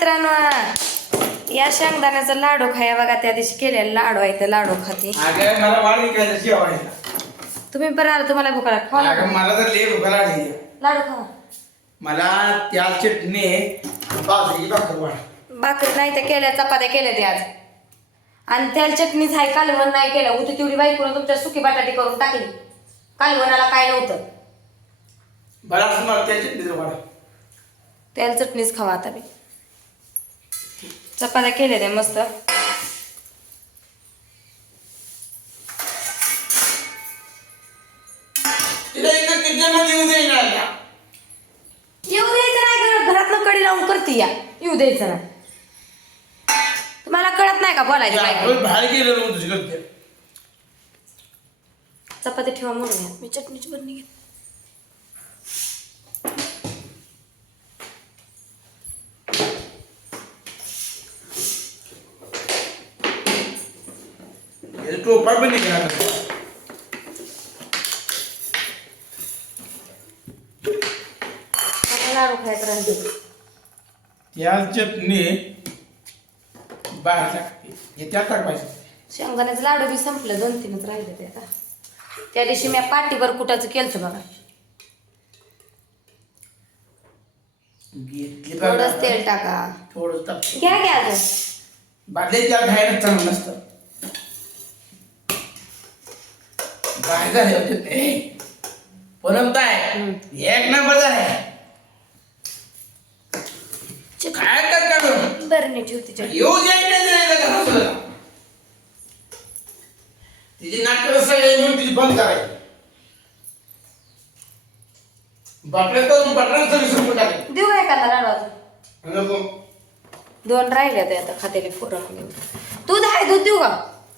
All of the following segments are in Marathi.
मित्रांनो या शेंगदाण्याचा लाडू खाया बघा त्या दिवशी केलेला लाडू आहे ते लाडू खाते. अगं मला वाढ विकायला जेवायला. तुम्ही पण आला तुम्हाला भूक लागली. खावा अगं लाडू. मला तर लय भूक लागली. लाडू खावा मला त्या चटणी बाजरी भाकर वाढ. भाकरी नाही तर केल्या चपात्या केल्या ते आज. आणि त्याला चटणीच आहे कालवण नाही केलं होती तेवढी बायकोनं तुमच्या सुकी बटाटी करून टाकली. कालवणाला काय नव्हतं. बरं असं मला त्या चटणीचं वाढ. त्याला चटणीच खावा आता मी. चपात्या केल्या त्या मस्त येऊ दे ना येऊ द्यायचं नाही घरात घरातनं कडी लावून करते या येऊ द्यायचं नाही तुम्हाला कळत नाही का बोलायचं काय आपण बाहेर गेलो ना तुझी करते चपाती ठेवा म्हणून या मी चटणीची बरणी घेते टोपा पण नाही. केला आता लाडू खायचं राहते त्या चटणी बाहेर टाकते. हे त्यात टाकायचं शेंगदाण्याचं लाडू बी संपलं दोन तीनच राहिले ते आता. त्या दिवशी मी पाठीभर कुटाचं केलं बघा. घेतली थोडंच तेल टाका. थोडं घ्या घ्या अजून. बाटली त्या बाहेर चांगलं नसतं. बाहेर झाले? होते ते परमत आहे एक नंबर आहे काय कर? काढून बरणी ठेवते चटणी येऊ द्यायचं तिची नाटक सगळे मिळून तिची बंद करायची तर देऊ एखादा लाडू नको. दोन राहिले ते आता फोडून घेऊन दूध आहे दूध देऊ का?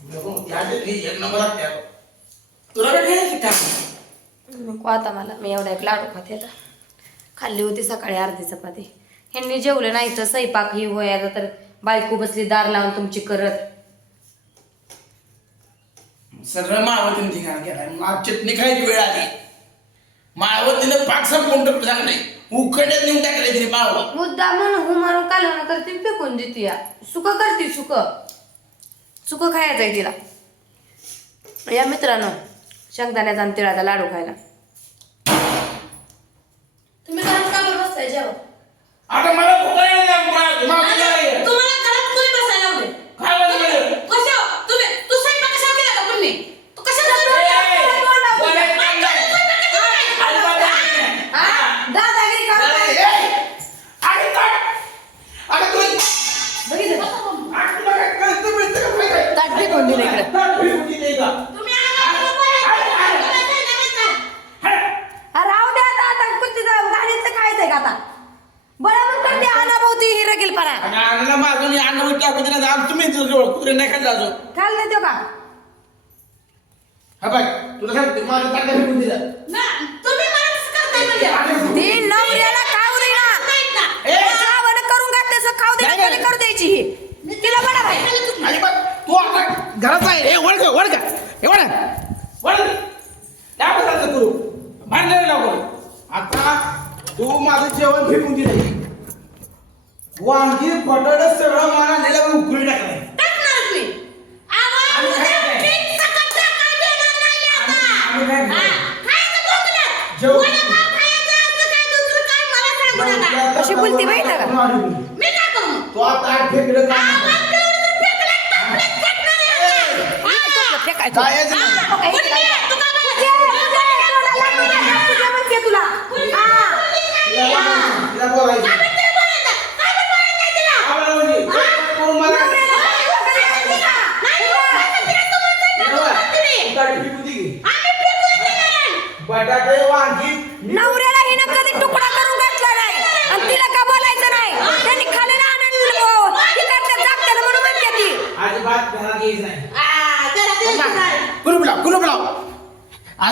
नको त्या चटणी एक नंबर लागते अगं. तुला टाक नको आता मला मी एवढा एक लाडू खाते आता. खाल्ली होती सकाळी अर्धी चपाती. ह्यांनी जेवलं नाही तर स्वयंपाक ही होय आता तर बायको बसली दार लावून तुमची करत. सगळं मावतीने केलाय मग चटणी खायची वेळ आली. मावतीनं पाक संपवून टाकलं चांगलं उकडण्यात नेऊन टाकले तिने मुद्दा म्हणून हु मारून कालवण करते फेकून देते या. सुक करते सुक. सुक खायचं आहे तिला. या मित्रांनो शेंगदाण्याचा आणि तिळाचा लाडू खायला तुम्ही घरात का बरं बसताय जेव्हा आता मला भूक नाही लागली, मला- मला काय आहे? तुम्हाला घरात कोणी बसायला काय तुम्ही तू स्वयंपाक कशावर केला का तुम्ही तू कशाला ए, बोलायचं काम नाही. अजिबात नाही. दादागिरी का ए, अरे काय? अरे तू- बघितलं अरे तुला काय कळतं बिळतं का काय काय? ताट फेकून दिलं इकडे ताट फेकून दिलंय का? तुम्ही आला का? हा. राहू द्या आता आता कुठे जाऊ गाडीचं खायचंय का आता बरोबर करते अनाभवती ही रगील पणा आणि अन्नाला मागून अन्न टाकून दिला आज तुम्ही इथं जवळ कुत्रे नाही खाल्लं नाही देऊ का? हा बाय तुला सांगते माझं ताट फेकून दिलं. ना, तुम्ही मला कसं करताय म्हणजे? ती नवऱ्याला खाऊ दे ना. ए, करून घात तसं खाऊ दे ना नाही. कोणी करू द्यायची ही. तिला बडा भाई अजिबात तू आता घरात आहे. ए वळ ग वळ ग ए वळ वळ काय करायचं करू. भांडण नको आता तू माझं जेवण फेकून दिलं वांगी बटाट सगळं मला नेलं उकळी टाकलं टाकणारच मी. आवाज आम्ही उद्या खायचंय. पीठ सकट टाकायला देणार नाही आता. आम्ही काय हा, खायचंय? खायचं बोकड्यात. जेव- वडापाव खायचा असलं काय दुसरं काय मला सांगू नका. कशी बोलती आहे का? मी काय करू? मग? तू आता आठ फेकलं तेवढं तर फेकलं, टाकलं, फेकणार आहे आता. हा. फेकायचं जायचं नाही. हा, ओके. कुठली आहे? तू काय मला- तुझ्या म्हणते तुला हा. तिला बोलायचं काय म्हणते बोलायचं? काय पण बोलायचं नाही तिला? आम्हाला म्हणजे करून मला ताट फेकून दे की. बटाटे वांगी नवऱ्याला हिनं कधी तुकडा करून घातला नाही आणि तिला का बोलायचं नाही त्यांनी खालेला आनंद इकडच्या जागत्याला म्हणून म्हणते ती अजिबात घरात यायचं नाही आ, जरा ते विचार. कुलूप लाव कुलूप लाव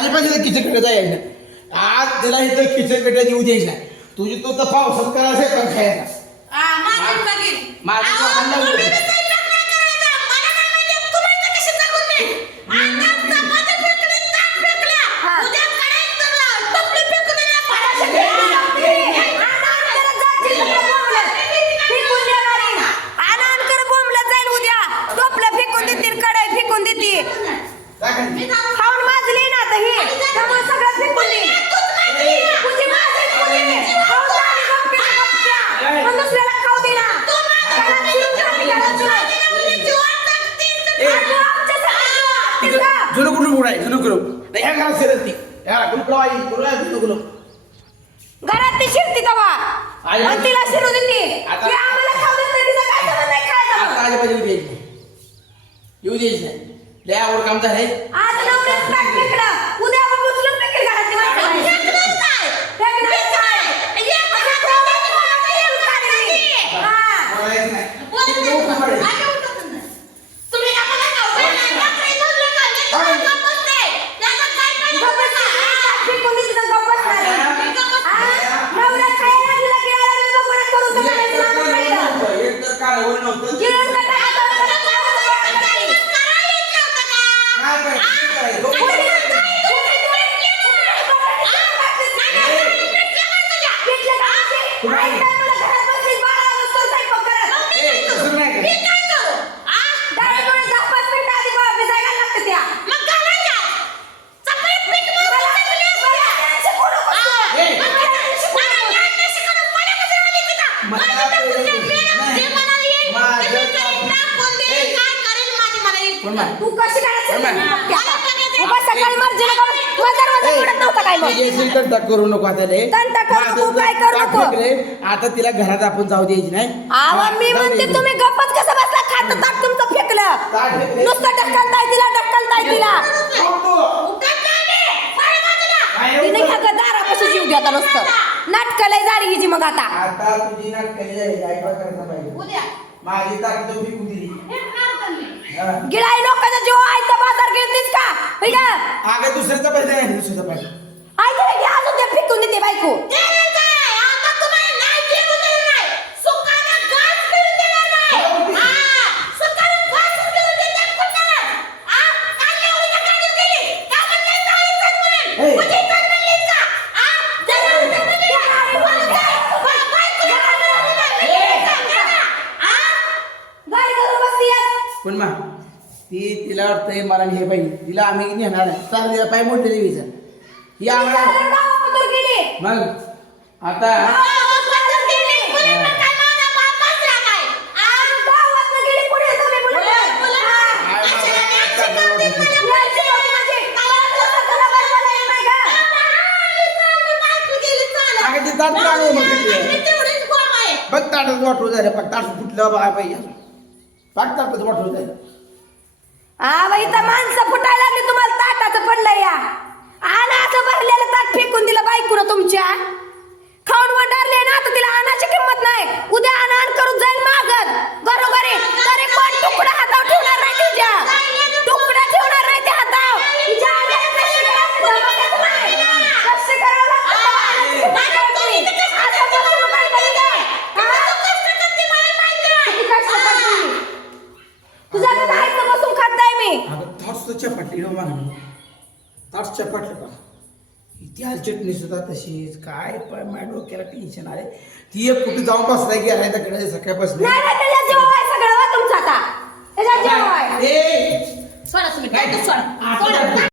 आजूबाजूला किचनकडे जायचं आज त्याला इथं किचनकडे येऊ द्यायचं नाही. तुझी तो तर पावसात करायचं पण खायचा माझं जुनं कुठून उडाय जुनं कुठून नाही ह्या घरात शिरत ह्या कुलूप लावा कुलूप जुनं कुलूप घरात ती शिरती तवा. आई- आणि तिला शिरू देते. आता- ती आम्हाला खाऊ देत नाही तिचं काय संबंध नाही खायचा आता मग. आली पाहिजे येऊ द्यायची नाही. येऊ द्यायची नाही लय आवड काम आहे. आज नवऱ्यात ताट फेकलं उद्या आपण उचलून फेकेल घरातली माणसं बाहेर. फेकणार काय? फेकणार काय? एक हात ठेवला की मला ते येऊन काढायची. हा. बोलायचं नाही. बोलत किती नाही. उठून पडेल. आम्ही उठतच नाही. तुम्ही का मला गावठाण नाही? रात्री झोपलं का? मी तुम्हाला गप्प बसते. त्याचा काय फायदा गप्प होता? बसली, ताट फेकून दिली तर गप्प बसणार आहे. हा? नवरा खायला लागला की आला मी बघून करून तर करायचं ना आपण खायला. एक तर कारवड नव्हतं. गिळून का टाकायचं? करायला येत नव्हतं का? काय करायचं? काय करायचं? कोणी म्हणतंय? कोणी म्हणतंय? पेटलं का आमचे? आई काय मला घरात बसली, बारा वाजता स्वयंपाक करत. ए, तसं नाही मी करायचं. काय करू? आ? डायरेक्ट मला दहा पाच मिनिटं आधी बा- भिजायला लागतं त्या. मग घालायच्या. चपातीत पीठ मळून मला- टाकली असती मला का? ज्ञान शिकवू नको आ, तू. ए. मग मला ज्ञान नाही शिकवलं. मला कसं आली तिथं? मला मला तर ते- कुठे मिळेल? नाही. जे मनाला येईल, माझं ते मी करीन. काम- टाकून देईन, ए. काय करीन माझी मला येईल. कोण मार? तू कशी करायची बरं. मी बघते आता. मला बघायचं. उगाच सकाळी मर्जीनं का तुला दरवाजा उघडत नव्हता काय मग करू नको आता रे. कंटाक करू नको, माझं काय करू ताट नको. फेकले, आता तिला घरात आपण जाऊ द्यायची नाही आवा मी जाऊ म्हणते द्यायची. तुम्ही गप्पच कसं बसला खात ताट तुमचं फेकलं ताट फेकले. नुसतं ढकलताय तिला ढकलताय तिला. काय तिने एवढं? ह्या दारापासून जीव द्या नुसतं नाटकाला झाली हिची मग आता आता तुझी झाली आई करायला पाहिजे. माझी तर हे. गिळाई लोकांचा जीव आयता बाजार गिळतीस का का अगं दुसऱ्याचा पाहिजे दुसऱ्याचा पाहिजे तिला घे अजून ते फेकून देते बायको. नाही नाही. नाही. नाही नाही. पण मा ती तिला वाटतंय मला हे पाहिजे. तिला आम्ही नेणार नाही चाल तिला पाय मोडलेली विचार गेली. मग आता पण बघ ताटच वाटू झालं. बघ ताट फुटलं बघा पाहिजे पाठ ताटच वाटू झालं. हा बाई इथं माणसं फुटायला लागली. तुम्हाला ताटाचं पडलं या. आला असं भरलेलं ताट फेकून दिलं बायकून तुमच्या. खाऊन वंडारले ना आता तिला आणायची किंमत नाही. उद्या आण आण करून जाईल मागत घरोघरी. तरी कोण तुकडा हातावर ठेवणार नाही तुझ्या. तुकडा ठेवणार नाही ते हातावर. तिच्या काय तुझ्या बसून खात नाही मी अगं ताट चपाटी हो मागणी ताट चपाटलं का त्या चटणी सुद्धा तशीच. काय पाय माझ्या डोक्याला टेन्शन आले ती एक कुठे जाऊन बसलाय की तिकडे सकाळपासून नाही नाही त्याच्यात जेव्हा आहे सगळं हो तुमचं आता. त्याच्यात जेव्हा आहे. ए! सोडा तुम्ही काय? सोडा. आता- सोडा.